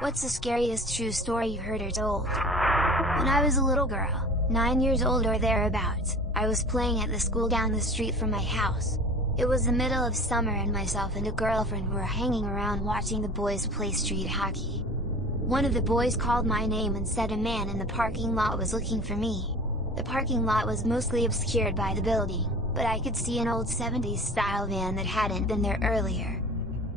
What's the scariest true story you heard or told? When I was a little girl, 9 years old or thereabouts, I was playing at the school down the street from my house. It was the middle of summer and myself and a girlfriend were hanging around watching the boys play street hockey. One of the boys called my name and said a man in the parking lot was looking for me. The parking lot was mostly obscured by the building, but I could see an old 70s style van that hadn't been there earlier.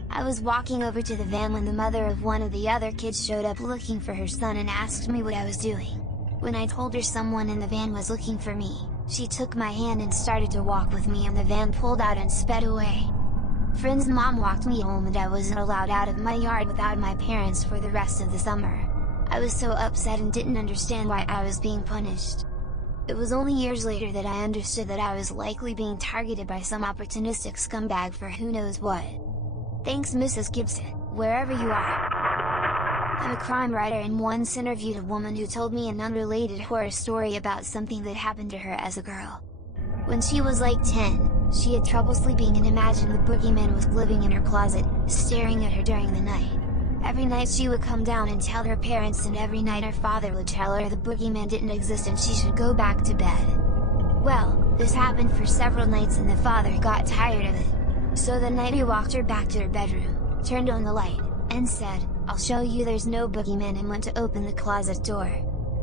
I was walking over to the van when the mother of one of the other kids showed up looking for her son and asked me what I was doing. When I told her someone in the van was looking for me, she took my hand and started to walk with me and the van pulled out and sped away. Friend's mom walked me home and I wasn't allowed out of my yard without my parents for the rest of the summer. I was so upset and didn't understand why I was being punished. It was only years later that I understood that I was likely being targeted by some opportunistic scumbag for who knows what. Thanks Mrs. Gibson, wherever you are. I'm a crime writer and once interviewed a woman who told me an unrelated horror story about something that happened to her as a girl. When she was like 10, she had trouble sleeping and imagined the boogeyman was living in her closet, staring at her during the night. Every night she would come down and tell her parents and every night her father would tell her the boogeyman didn't exist and she should go back to bed. Well, this happened for several nights and the father got tired of it. So the night he walked her back to her bedroom, turned on the light, and said, "I'll show you there's no boogeyman," and went to open the closet door.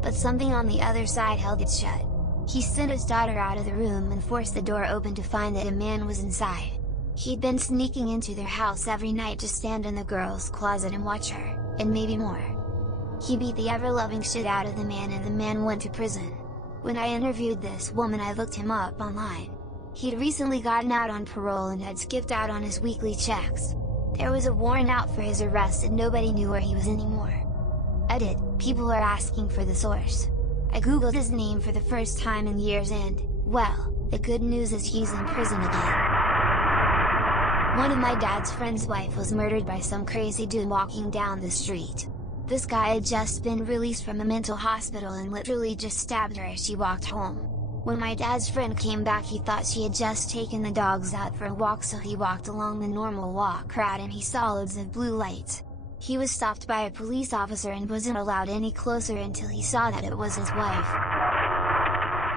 But something on the other side held it shut. He sent his daughter out of the room and forced the door open to find that a man was inside. He'd been sneaking into their house every night to stand in the girl's closet and watch her, and maybe more. He beat the ever-loving shit out of the man and the man went to prison. When I interviewed this woman I looked him up online. He'd recently gotten out on parole and had skipped out on his weekly checks. There was a warrant out for his arrest and nobody knew where he was anymore. Edit, people are asking for the source. I googled his name for the first time in years and, well, the good news is he's in prison again. One of my dad's friend's wife was murdered by some crazy dude walking down the street. This guy had just been released from a mental hospital and literally just stabbed her as she walked home. When my dad's friend came back he thought she had just taken the dogs out for a walk, so he walked along the normal walk route and he saw loads of blue lights. He was stopped by a police officer and wasn't allowed any closer until he saw that it was his wife.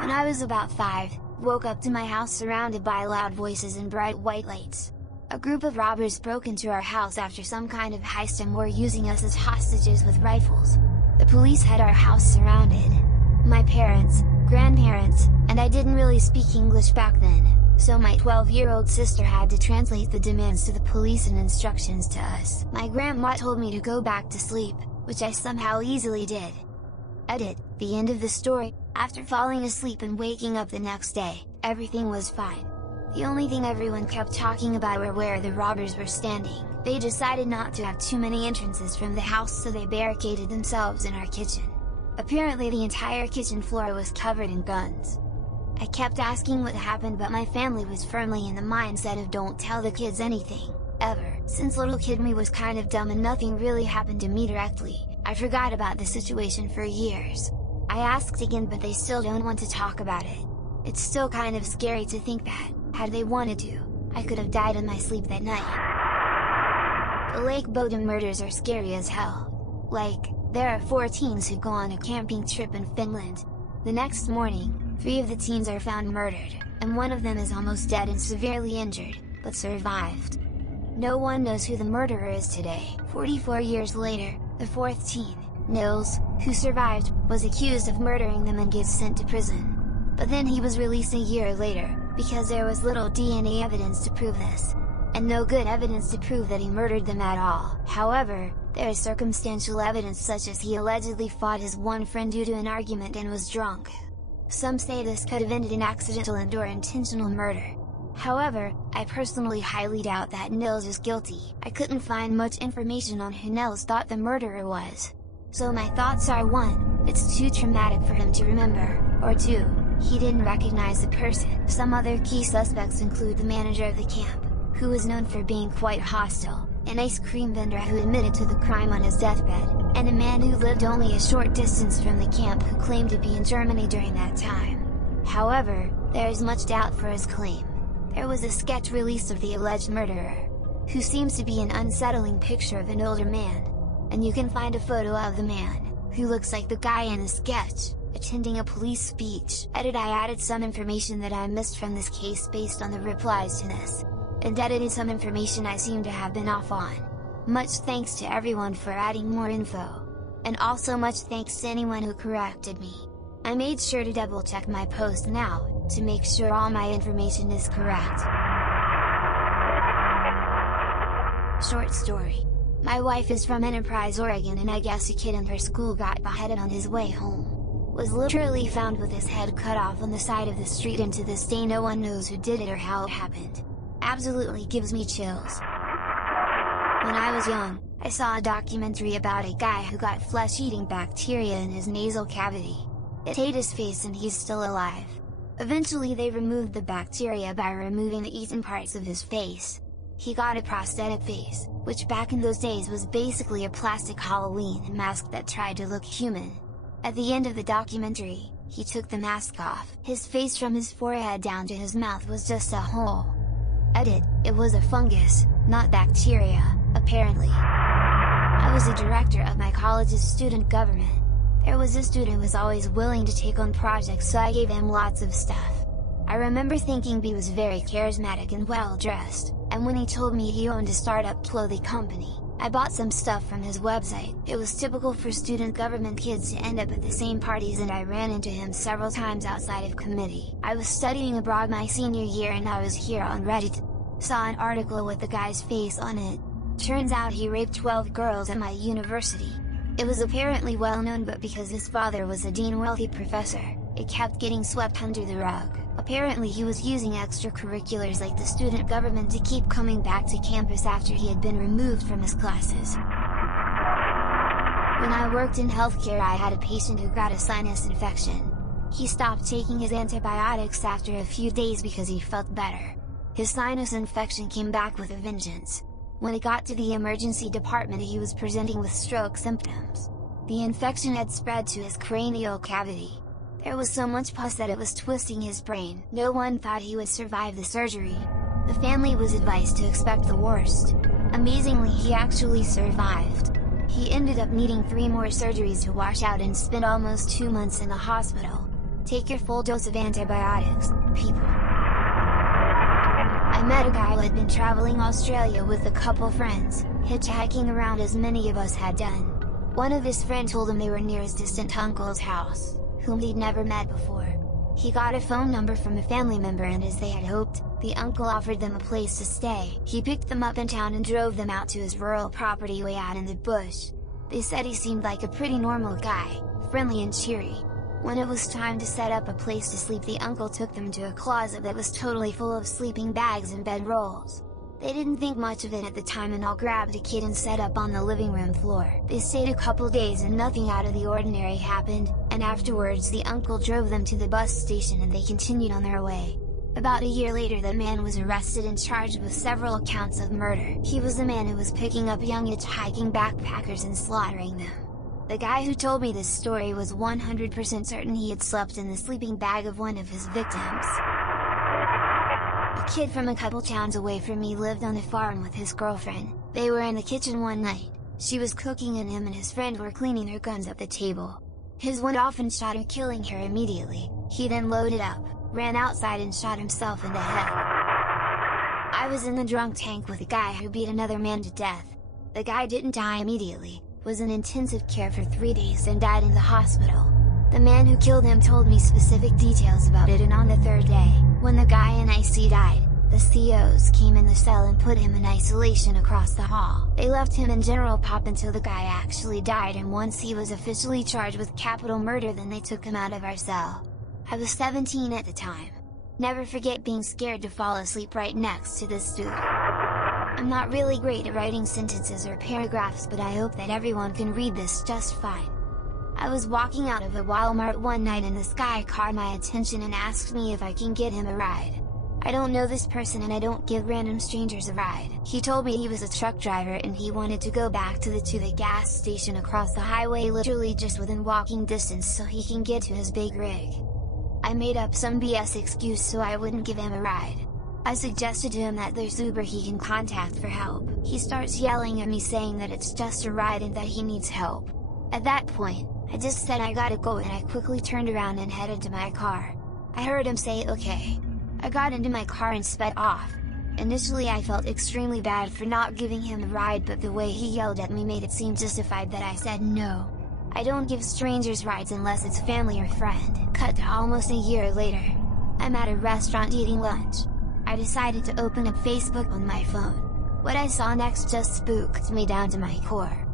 When I was about 5, woke up to my house surrounded by loud voices and bright white lights. A group of robbers broke into our house after some kind of heist and were using us as hostages with rifles. The police had our house surrounded. My parents, grandparents, and I didn't really speak English back then, so my 12-year-old sister had to translate the demands to the police and instructions to us. My grandma told me to go back to sleep, which I somehow easily did. Edit, the end of the story. After falling asleep and waking up the next day, everything was fine. The only thing everyone kept talking about were where the robbers were standing. They decided not to have too many entrances from the house, so they barricaded themselves in our kitchen. Apparently the entire kitchen floor was covered in guns. I kept asking what happened, but my family was firmly in the mindset of don't tell the kids anything, ever. Since little kid me was kind of dumb and nothing really happened to me directly, I forgot about the situation for years. I asked again but they still don't want to talk about it. It's still kind of scary to think that, had they wanted to, I could have died in my sleep that night. The Lake Bodom murders are scary as hell. Like, there are 4 teens who go on a camping trip in Finland. The next morning, 3 of the teens are found murdered, and one of them is almost dead and severely injured, but survived. No one knows who the murderer is today. 44 years later, the 4th teen, Nils, who survived, was accused of murdering them and gets sent to prison. But then he was released a year later, because there was little DNA evidence to prove this, and no good evidence to prove that he murdered them at all. However, there is circumstantial evidence such as he allegedly fought his one friend due to an argument and was drunk. Some say this could have ended in accidental and/or intentional murder. However, I personally highly doubt that Nils is guilty. I couldn't find much information on who Nils thought the murderer was. So my thoughts are 1, it's too traumatic for him to remember, or 2, he didn't recognize the person. Some other key suspects include the manager of the camp, who was known for being quite hostile, an ice cream vendor who admitted to the crime on his deathbed, and a man who lived only a short distance from the camp who claimed to be in Germany during that time. However, there is much doubt for his claim. There was a sketch released of the alleged murderer. who seems to be an unsettling picture of an older man. And you can find a photo of the man, who looks like the guy in the sketch, attending a police speech. I added some information that I missed from this case based on the replies to this, and edited some information I seem to have been off on. Much thanks to everyone for adding more info. And also much thanks to anyone who corrected me. I made sure to double check my post now, to make sure all my information is correct. Short story. My wife is from Enterprise, Oregon, and I guess a kid in her school got beheaded on his way home. Was literally found with his head cut off on the side of the street, and to this day no one knows who did it or how it happened. Absolutely gives me chills. When I was young, I saw a documentary about a guy who got flesh-eating bacteria in his nasal cavity. It ate his face and he's still alive. Eventually they removed the bacteria by removing the eaten parts of his face. He got a prosthetic face, which back in those days was basically a plastic Halloween mask that tried to look human. At the end of the documentary, he took the mask off. His face from his forehead down to his mouth was just a hole. Edit, it was a fungus, not bacteria, apparently. I was the director of my college's student government. There was a student who was always willing to take on projects, so I gave him lots of stuff. I remember thinking B was very charismatic and well-dressed, and when he told me he owned a startup clothing company, I bought some stuff from his website. It was typical for student government kids to end up at the same parties, and I ran into him several times outside of committee. I was studying abroad my senior year and I was here on Reddit. Saw an article with the guy's face on it. Turns out he raped 12 girls at my university. It was apparently well known, but because his father was a wealthy professor, it kept getting swept under the rug. Apparently he was using extracurriculars like the student government to keep coming back to campus after he had been removed from his classes. When I worked in healthcare, I had a patient who got a sinus infection. He stopped taking his antibiotics after a few days because he felt better. His sinus infection came back with a vengeance. When he got to the emergency department, he was presenting with stroke symptoms. The infection had spread to his cranial cavity. There was so much pus that it was twisting his brain. No one thought he would survive the surgery. The family was advised to expect the worst. Amazingly, he actually survived. He ended up needing 3 more surgeries to wash out and spent almost 2 months in the hospital. Take your full dose of antibiotics, people. I met a guy who had been traveling Australia with a couple friends, hitchhiking around as many of us had done. One of his friends told him they were near his distant uncle's house, whom he'd never met before. He got a phone number from a family member, and as they had hoped, the uncle offered them a place to stay. He picked them up in town and drove them out to his rural property way out in the bush. They said he seemed like a pretty normal guy, friendly and cheery. When it was time to set up a place to sleep, the uncle took them to a closet that was totally full of sleeping bags and bedrolls. They didn't think much of it at the time and all grabbed a kid and set up on the living room floor. They stayed a couple days and nothing out of the ordinary happened, and afterwards the uncle drove them to the bus station and they continued on their way. About a year later, the man was arrested and charged with several counts of murder. He was the man who was picking up young hitchhiking backpackers and slaughtering them. The guy who told me this story was 100% certain he had slept in the sleeping bag of one of his victims. A kid from a couple towns away from me lived on a farm with his girlfriend. They were in the kitchen one night. She was cooking and him and his friend were cleaning their guns at the table. His went off and shot her, killing her immediately. He then loaded up, ran outside and shot himself in the head. I was in the drunk tank with a guy who beat another man to death. The guy didn't die immediately, was in intensive care for 3 days and died in the hospital. The man who killed him told me specific details about it, and on the 3rd day, when the guy in IC died, the COs came in the cell and put him in isolation across the hall. They left him in general pop until the guy actually died, and once he was officially charged with capital murder, then they took him out of our cell. I was 17 at the time. Never forget being scared to fall asleep right next to this dude. I'm not really great at writing sentences or paragraphs, but I hope that everyone can read this just fine. I was walking out of a Walmart one night and this guy caught my attention and asked me if I can get him a ride. I don't know this person and I don't give random strangers a ride. He told me he was a truck driver and he wanted to go back to the gas station across the highway, literally just within walking distance, so he can get to his big rig. I made up some BS excuse so I wouldn't give him a ride. I suggested to him that there's Uber he can contact for help. He starts yelling at me saying that it's just a ride and that he needs help. At that point, I just said I gotta go, and I quickly turned around and headed to my car. I heard him say okay. I got into my car and sped off. Initially I felt extremely bad for not giving him a ride, but the way he yelled at me made it seem justified that I said no. I don't give strangers rides unless it's family or friend. Cut to almost a year later. I'm at a restaurant eating lunch. I decided to open up Facebook on my phone. What I saw next just spooked me down to my core.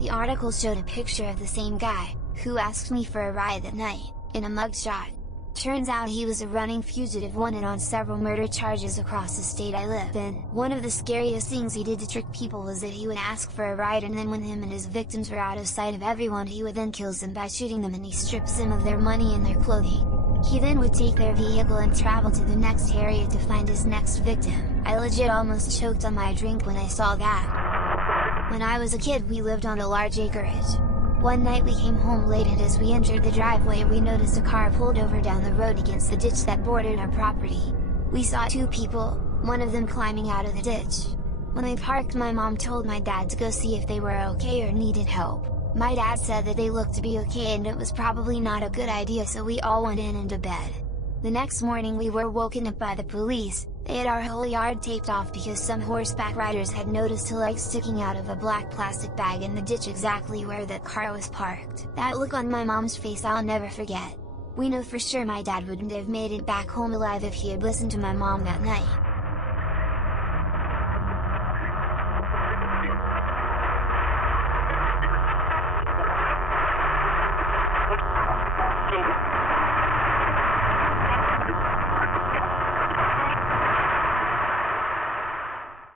The article showed a picture of the same guy, who asked me for a ride that night, in a mugshot. Turns out he was a running fugitive wanted on several murder charges across the state I live in. One of the scariest things he did to trick people was that he would ask for a ride, and then when him and his victims were out of sight of everyone, he would then kill them by shooting them, and he strips them of their money and their clothing. He then would take their vehicle and travel to the next area to find his next victim. I legit almost choked on my drink when I saw that. When I was a kid, we lived on a large acreage. One night we came home late, and as we entered the driveway we noticed a car pulled over down the road against the ditch that bordered our property. We saw two people, one of them climbing out of the ditch. When they parked, my mom told my dad to go see if they were okay or needed help. My dad said that they looked to be okay and it was probably not a good idea, so we all went in and to bed. The next morning we were woken up by the police. They had our whole yard taped off because some horseback riders had noticed a leg sticking out of a black plastic bag in the ditch exactly where that car was parked. That look on my mom's face I'll never forget. We know for sure my dad wouldn't have made it back home alive if he had listened to my mom that night.